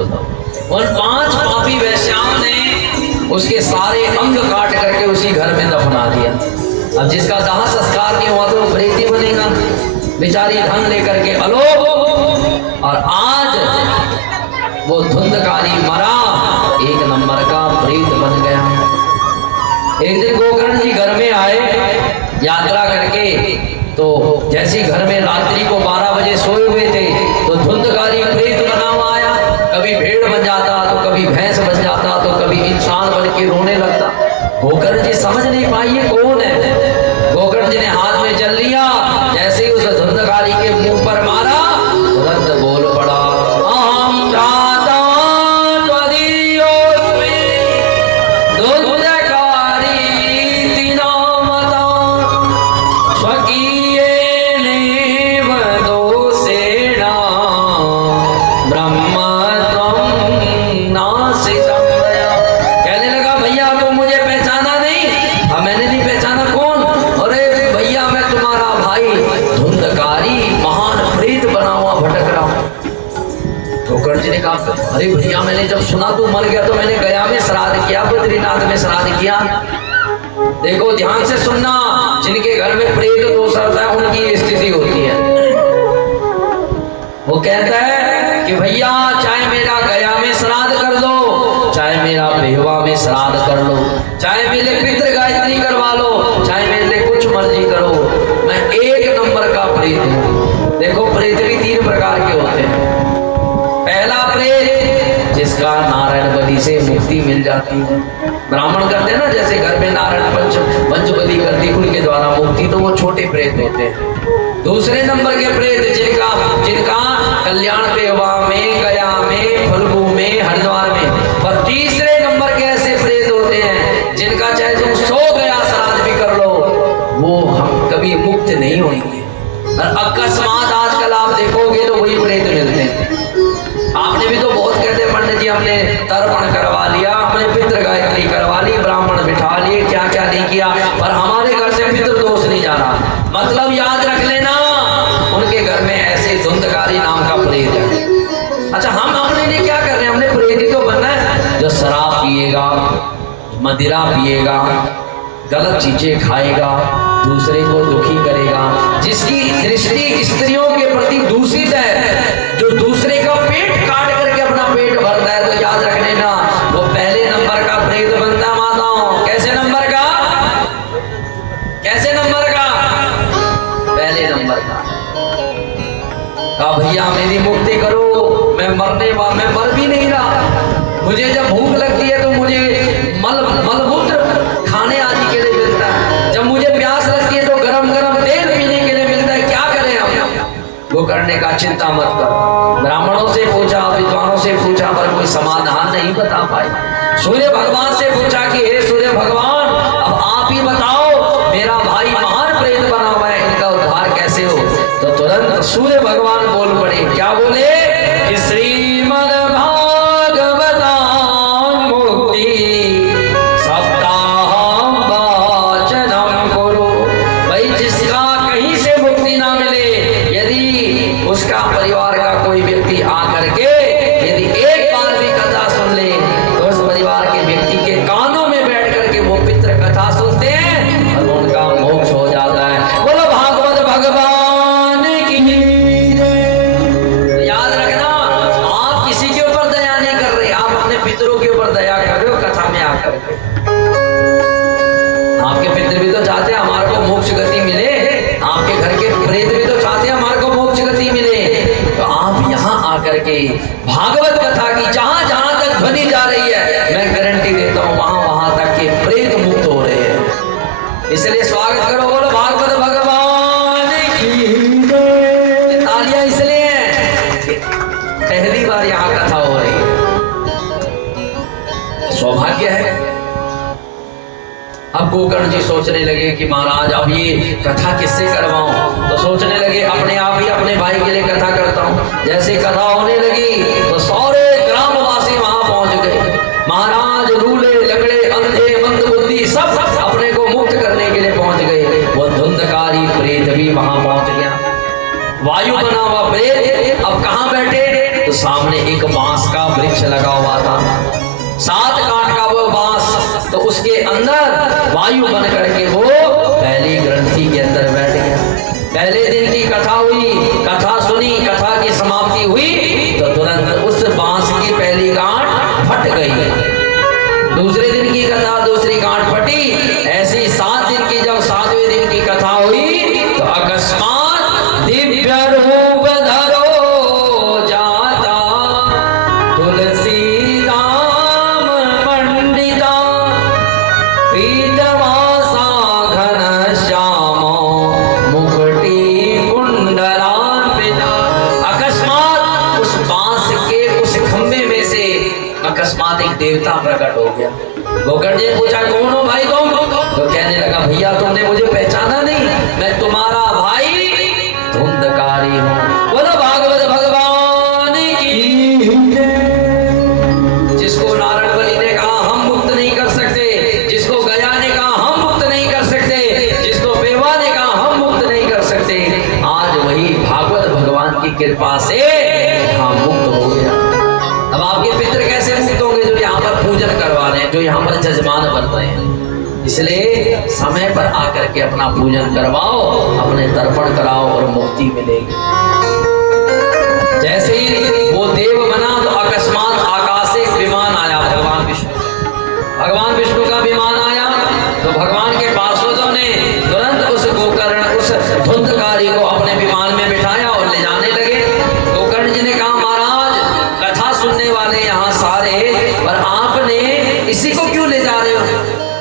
उन 5 पापी वैश्याओं ने उसके सारे अंग काट करके उसी घर में दफना दिया अब जिसका दाह संस्कार नहीं हुआ तो वो प्रेत ही बनेगा बेचारी धन लेकर के अलो और आज वो धुंधकारी मरा 1 नंबर का प्रेत बन गया एक दिन गोकर्ण जी घर में आए यात्रा करके, तो जैसे घर में रात्रि को 12 बजे सोए हुए थे तो धुंधकारी प्रेत बना हुआ आया। कभी भेड़ बन जाता, तो कभी भैंस बन जाता, तो कभी इंसान बन के रोने लगता। गोकर्ण जी समझ नहीं पाई ये कौन है। गोकर्ण जी ने हाथ में जल लिया, जैसे ही उस धुंधकारी के मुंह पर मारा, तुरंत बोल पड़ा, अहम भ्राता त्वदीयोऽस्मि धुंधकारी नामता स्वकीयेनैव दोषेण ब्रह्म त्वं नासितं मया। कहने लगा, भैया तुम मुझे पहचाना नहीं? हाँ, मैंने नहीं पहचाना। कौन? अरे भैया मैं तुम्हारा भाई धुंधकारी महान प्रेत बना हुआ भटक रहा हूँ। गोकर्ण जी ने कहा, अरे भैया मैंने जब सुना तू मर गया तो मैंने गया में श्राद्ध किया, बद्रीनाथ में श्राद्ध किया। देखो ध्यान से सुनना, जिनके घर में प्रेत दोष रहता है उनकी ये स्थिति होती है। वो कहता है कि भैया चाहे मेरा गया में श्राद्ध कर दो, चाहे मेरा बेहवा में श्राद्ध कर लो, चाहे मेरे पितृ गायत्री करवा लो, चाहे मेरे कुछ मर्जी करो, मैं एक नंबर का प्रेत हूं। देखो प्रेत भी 3 प्रकार के होते हैं। पहला प्रेत जिसका नारायण बलि से मुक्ति मिल जाती है। ब्राह्मण करते हैं ना, जैसे घर में नारायण पंचबली करती उनके द्वारा मुक्ति, तो वो छोटे प्रेत होते हैं। दूसरे नंबर के प्रेत जिनका कल्याण पेवा में, गया में, फल्गु में, हरिद्वार में। और तीसरे नंबर के ऐसे प्रेत होते हैं जिनका चाहे तुम 100 गया श्राद्ध भी कर लो, वो हम कभी मुक्त नहीं होंगे। और अकस्मात आजकल आप देखोगे तो वही प्रेत मिलते हैं। आपने भी तो बहुत कहते पंडित जी हमने तर्पण करवा लिया, हमने पितृ गायत्री करवा ली, ब्राह्मण बिठा लिए, क्या क्या नहीं किया, पर हमारे घर से पितृ दोष नहीं जा रहा। मतलब याद रख लेना, उनके घर में ऐसे धुंधकारी नाम का प्रेत है। अच्छा, हम अपने लिए क्या कर रहे हैं? हमने प्रेत ही तो बनना है। जो शराब पिएगा, मदिरा पिएगा, गलत चीजें खाएगा, दूसरे को दुखी करेगा, जिसकी दृष्टि स्त्रियों के प्रति दूषित है, जो दूसरे का पेट काट करके अपना पेट भरता है, तो याद रख लेना वो पहले नंबर का प्रेत बनता। माताओं, कैसे नंबर का? कैसे नंबर का? पहले नंबर का। कहा भैया मेरी मुक्ति करो, मैं मर भी नहीं रहा। मुझे जब भूख लगती है तो मुझे मलमूत्र खाने आदि के लिए मिलता है, जब मुझे प्यास लगती है तो गरम गरम तेल पीने के लिए मिलता है। क्या करें हम? गोकर्ण का चिंता मत कर। ब्राह्मणों से पूछा, विद्वानों से पूछा, पर कोई समाधान नहीं बता पाए। सूर्य भगवान से पूछा कि हे सूर्य भगवान, अब आप ही बताओ, मेरा भाई महान प्रेत बना हुआ है, इनका उद्धार कैसे हो? तो तुरंत सूर्य भगवान बोल पड़े। क्या बोले? कि श्रीमद् भागवतां मुक्ति सप्ताहं वाचनं कुरु। भाई जिसका कहीं से मुक्ति ना मिले, यदि उसका परिवार का कोई व्यक्ति आकर के यदि एक बार भी कथा सुन ले, तो उस परिवार के व्यक्ति के कानों में बैठ करके वो पितृ कथा सुनते हैं और उनका मोक्ष हो जाता है। बोलो भागवत भगवान की जय। याद रखना, आप किसी के ऊपर दया नहीं कर रहे, आप अपने पितरों के ऊपर दया कर रहे हो कथा में आकर के। आपके पितृ भी तो चाहते हैं हमारे को मोक्ष गति मिले, आपके घर के प्रेत भी तो चाहते हैं हमारे को मोक्ष गति मिले। तो आप यहाँ आकर के भागवत कथा की जहां जहां तक ध्वनि जा रही है, मैं गारंटी देता हूँ वहां तक के प्रेत मुक्त हो रहे हैं। इसलिए स्वागत करो, बोलो भागवत भगवान की जय। तालियां इसलिए हैं कि पहली बार यहाँ कथा हो रही है, सौभाग्य है। अब गोकर्ण जी सोचने लगे कि महाराज अब ये कथा किससे करवाऊं, तो सोचने लगे अपने आप ही अपने भाई के लिए कथा करता हूं। जैसे कथा होने लगी तो सारे ग्रामवासी वहां पहुंच गए। महाराज लूले लंगड़े अंधे मंदबुद्धि सब अपने को मुक्त करने के लिए पहुंच गए। वो धुंधकारी प्रेत भी वहां पहुंच गया। वायु बना हुआ प्रेत अब कहां बैठे? तो सामने एक बांस का वृक्ष लगा हुआ था, 7 कांट का वो बांस, तो उसके अंदर वायु बन करके वो पहली ग्रंथि के अंदर बैठ गया। पहले दिन की कथा हुई, कथा सुनी, कथा की समाप्ति हुई तो तुरंत उस बांस की पहली गांठ फट गई। दूसरे दिन की कथा, दूसरी गांठ फटी प्रकट हो गया। गोकर्ण जी ने पूछा कौन हो भाई तुम? तो कहने लगा भैया तुमने मुझे पहचाना नहीं, मैं तुम्हारा भाई धुंधकारी हूँ। बोलो भागवत भगवान की। जिसको नारायण बलि ने कहा हम मुक्त नहीं कर सकते, जिसको गया ने कहा हम मुक्त नहीं कर सकते, जिसको बेवा ने कहा हम मुक्त नहीं कर सकते, आज वही भागवत भगवान की कृपा से हम मुक्त हो गया। अब आपके पितृ कैसे मुक्त होंगे? जो यहाँ पर पूजन करवा रहे हैं, जो यहाँ पर जजमान बन रहे हैं। इसलिए समय पर आकर के अपना पूजन करवाओ, अपने तर्पण कराओ और मुक्ति मिलेगी। जैसे ही वो देव बना तो अकस्मात आकाश से एक विमान आया, भगवान विष्णु का विमान आया। तो भगवान के पार्षदों ने तुरंत उस गोकर्ण, उस धुंधकारी को अपने विमान में बिठाया और ले जाने लगे। गोकर्ण जी ने कहा महाराज कथा सुनने वाले यहाँ सारे, और आपने इसी को क्यों ले जा रहे हो?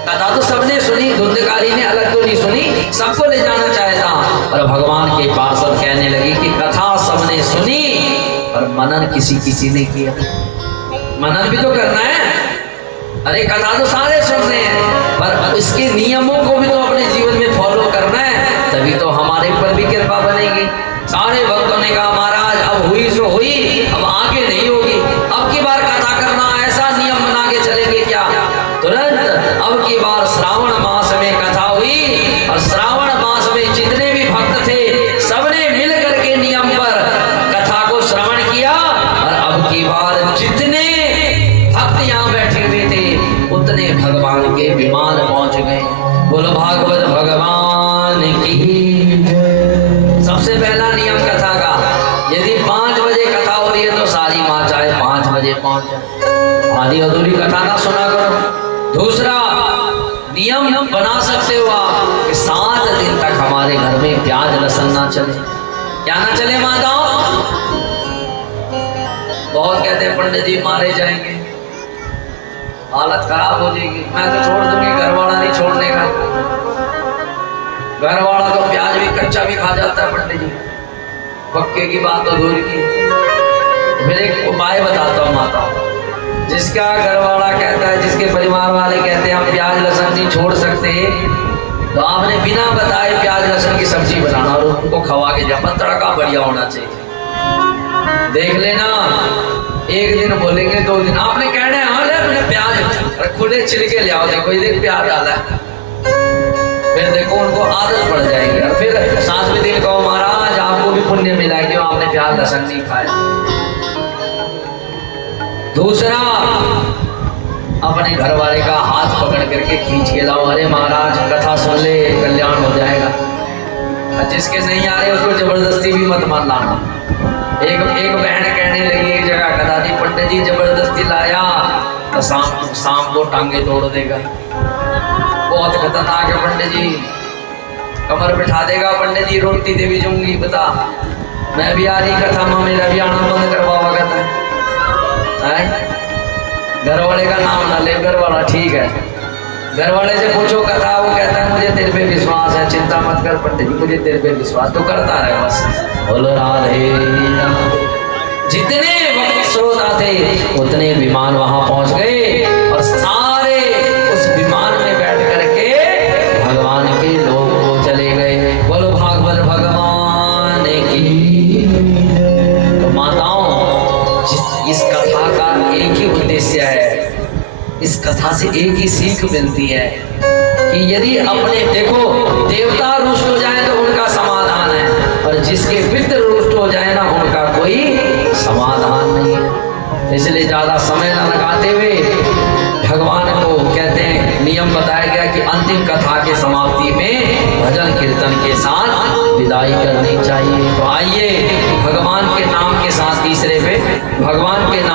कथा तो सबने सुनी, धुंधकारी ने अलग तो नहीं सुनी, सबको ले जाना चाहता। और भगवान के पार्षद कहने लगे कि कथा सबने सुनी और मनन किसी ने किया। मनन भी तो करना है। अरे कथा तो सारे सुन रहे हैं, पर इसके नियमों को भी तो अपने जीवन में फॉलो करना है, तभी तो हमारे ऊपर भी कृपा बनेगी। सारे भक्तों ने कहा महाराज अब हुई सो हुई, अब आगे नहीं होगी, अब की बार कथा करना ऐसा नियम बना के चलेंगे क्या? तुरंत अब की बार श्रावण मास में कथा हुई, और श्रावण मास में जितने भी भक्त थे सबने मिल करके नियम पर कथा को श्रवण किया। और अब की बार जितने भक्त यहाँ बैठे हुए थे उतने भगवान के विमान पहुंच गए। बोलो भागवत भगवान की। सबसे पहला नियम कथा का, यदि 5 बजे कथा हो रही है तो सारी माँ चाहे 5 बजे पहुंच जाए, आधी अधूरी कथा ना सुना करो। दूसरा नियम बना सकते हो आप कि 7 दिन तक हमारे घर में प्याज लहसुन ना चले। क्या ना चले माताओं? बहुत कहते हैं पंडित जी मारे जाएंगे, हालत खराब हो जाएगी। मैं तो छोड़ दूंगी, घर वाला नहीं छोड़ने का। घर वाला तो प्याज भी कच्चा भी खा जाता है पंडित जी, पक्के की बात तो दूर की। मेरे एक उपाय बताता हूँ माता, जिसका घर वाला कहता है, जिसके परिवार वाले कहते हैं हम प्याज लहसुन नहीं छोड़ सकते, तो आपने बिना बताए प्याज लहसुन की सब्जी बनाना और उनको खवा के जाना। तड़का बढ़िया होना चाहिए। देख लेना, एक दिन बोलेंगे, 2 दिन आपने कहना है हाँ ले मैंने प्याज, और खुले छिलके ले आओ, देखो देख प्याज डाला है, फिर देखो उनको आदत पड़ जाएगी। और फिर 7वें दिन कहो महाराज आपको भी पुण्य मिला है कि आपने प्याज लहसुन नहीं खाया। दूसरा, अपने घर वाले का हाथ पकड़ करके खींच के लाओ, अरे महाराज कथा सुन ले कल्याण हो जाएगा। और जिसके नहीं आ रहे उसको जबरदस्ती भी मत मान लाना। एक बहन कहने लगी एक जगह कथा दी, पंडित जी जबरदस्ती लाया तो शाम को टांगे तोड़ देगा, बहुत खतरनाक है पंडित जी, कमर बिठा देगा पंडित जी, रोटी देवी जूंगी। बता मैं भी आ रही कथा में, मेरा भी आना बंद करवाओ कहता है। घर वाले का नाम ना ले, घर वाला ठीक है। घर वाले से पूछो कथा, वो कहता है मुझे तेरे पे विश्वास है, चिंता मत कर पंडित जी, मुझे तेरे पे विश्वास, तो करता रहे बस। बोलो राधे। जितने वक्त श्रोता थे उतने विमान वहां पहुंच गए, और सारे उस विमान में बैठ करके भगवान के लोग को चले गए। बोलो भागवत भगवान की। तो माताओं, इस कथा का एक ही उद्देश्य है, इस कथा से एक ही सीख मिलती है कि यदि अपने देखो देवता रुष्ट हो जाए तो उनका समाधान है, और जिसके पितृ रुष्ट हो जाए ना उनका कोई समाधान नहीं है। इसलिए ज्यादा समय न लगाते हुए भगवान को कहते हैं, नियम बताया गया कि अंतिम कथा के समाप्ति में भजन कीर्तन के साथ विदाई करनी चाहिए। तो आइए भगवान के नाम के साथ तीसरे पे, भगवान के नाम